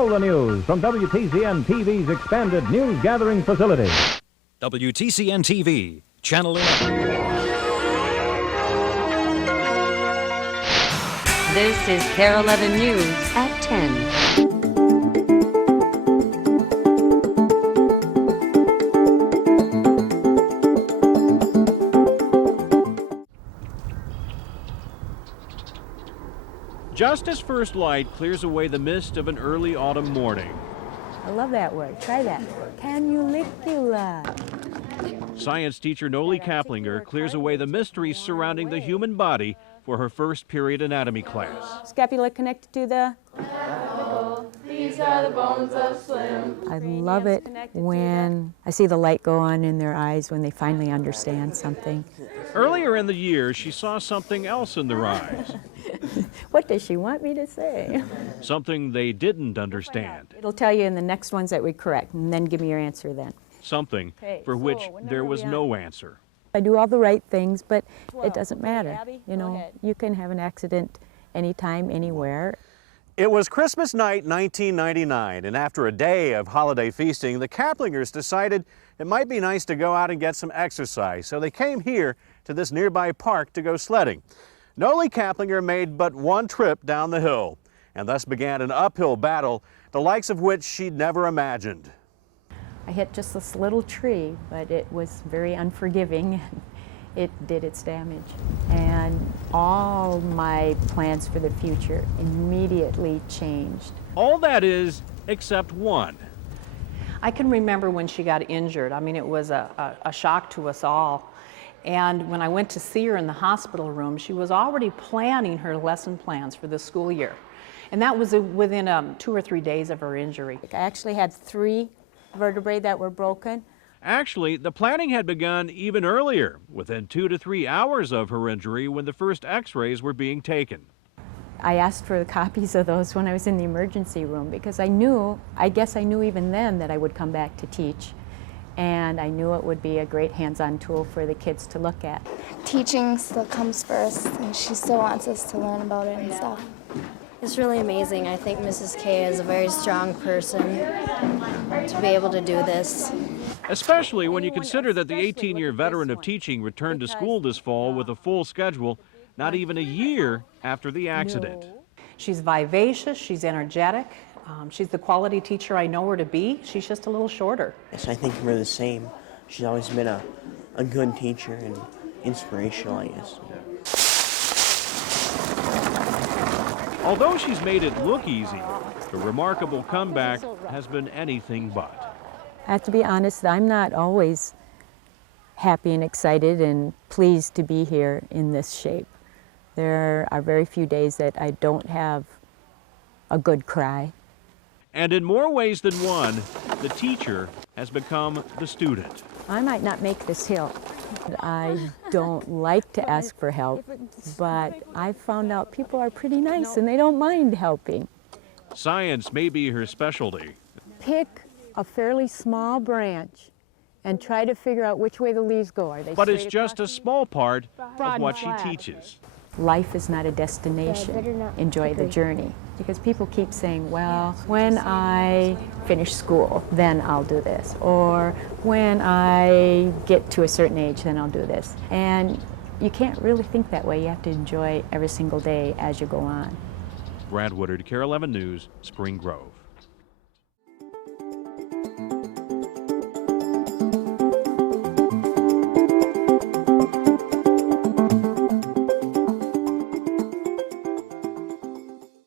all the news from WTCN TV's expanded news gathering facility. WTCN TV, Channel 11. This is KARE 11 News at 10. Just as first light clears away the mist of an early autumn morning, I love that word. Try that. Canulicula. science teacher Noli Kaplinger clears away the mysteries surrounding the human body for her first period anatomy class. Scapula connected to the... These are the bones of Slim. I love it when I see the light go on in their eyes when they finally understand something. Earlier in the year, she saw something else in their eyes, What does she want me to say? something they didn't understand, It'll tell you in the next ones that we correct, and then give me your answer then. something Okay, for so which what number there are was we on? no answer. I do all the right things, but 12. it doesn't matter. Abby, You go know, ahead. you can have an accident anytime, anywhere. It was Christmas night 1999, and after a day of holiday feasting, the Kaplingers decided it might be nice to go out and get some exercise, so they came here to this nearby park to go sledding. Noli Kaplinger made but one trip down the hill, and thus began an uphill battle, the likes of which she'd never imagined. I hit just this little tree, but it was very unforgiving. It did its damage. And all my plans for the future immediately changed. All that is, except one. I can remember when she got injured. I mean, it was a shock to us all. And when I went to see her in the hospital room, she was already planning her lesson plans for the school year. And that was within 2 or 3 days of her injury. I actually had 3 vertebrae that were broken. Actually, the planning had begun even earlier, within 2 to 3 hours of her injury when the first x-rays were being taken. I asked for the copies of those when I was in the emergency room because I guess I knew even then that I would come back to teach. And I knew it would be a great hands-on tool for the kids to look at. Teaching still comes first, and she still wants us to learn about it and stuff. It's really amazing. I think Mrs. K is a very strong person to be able to do this. Especially when you consider that the 18-year veteran of teaching returned to school this fall with a full schedule, not even a year after the accident. She's vivacious, she's energetic, she's the quality teacher I know her to be. She's just a little shorter. Yes, I think we're the same. She's always been a good teacher and inspirational, I guess. Although she's made it look easy, the remarkable comeback has been anything but. I have to be honest, I'm not always happy and excited and pleased to be here in this shape. There are very few days that I don't have a good cry. And in more ways than one, the teacher has become the student. I might not make this hill. I don't like to ask for help, but I've found out people are pretty nice and they don't mind helping. Science may be her specialty. Pick a fairly small branch and try to figure out which way the leaves go. Are they But it's straight just a across? small part of what she flat. teaches. Life is not a destination. Enjoy the journey. Because people keep saying, well, when I finish school, then I'll do this. Or when I get to a certain age, then I'll do this. And you can't really think that way. You have to enjoy every single day as you go on. Brad Woodard, KARE 11 News, Spring Grove.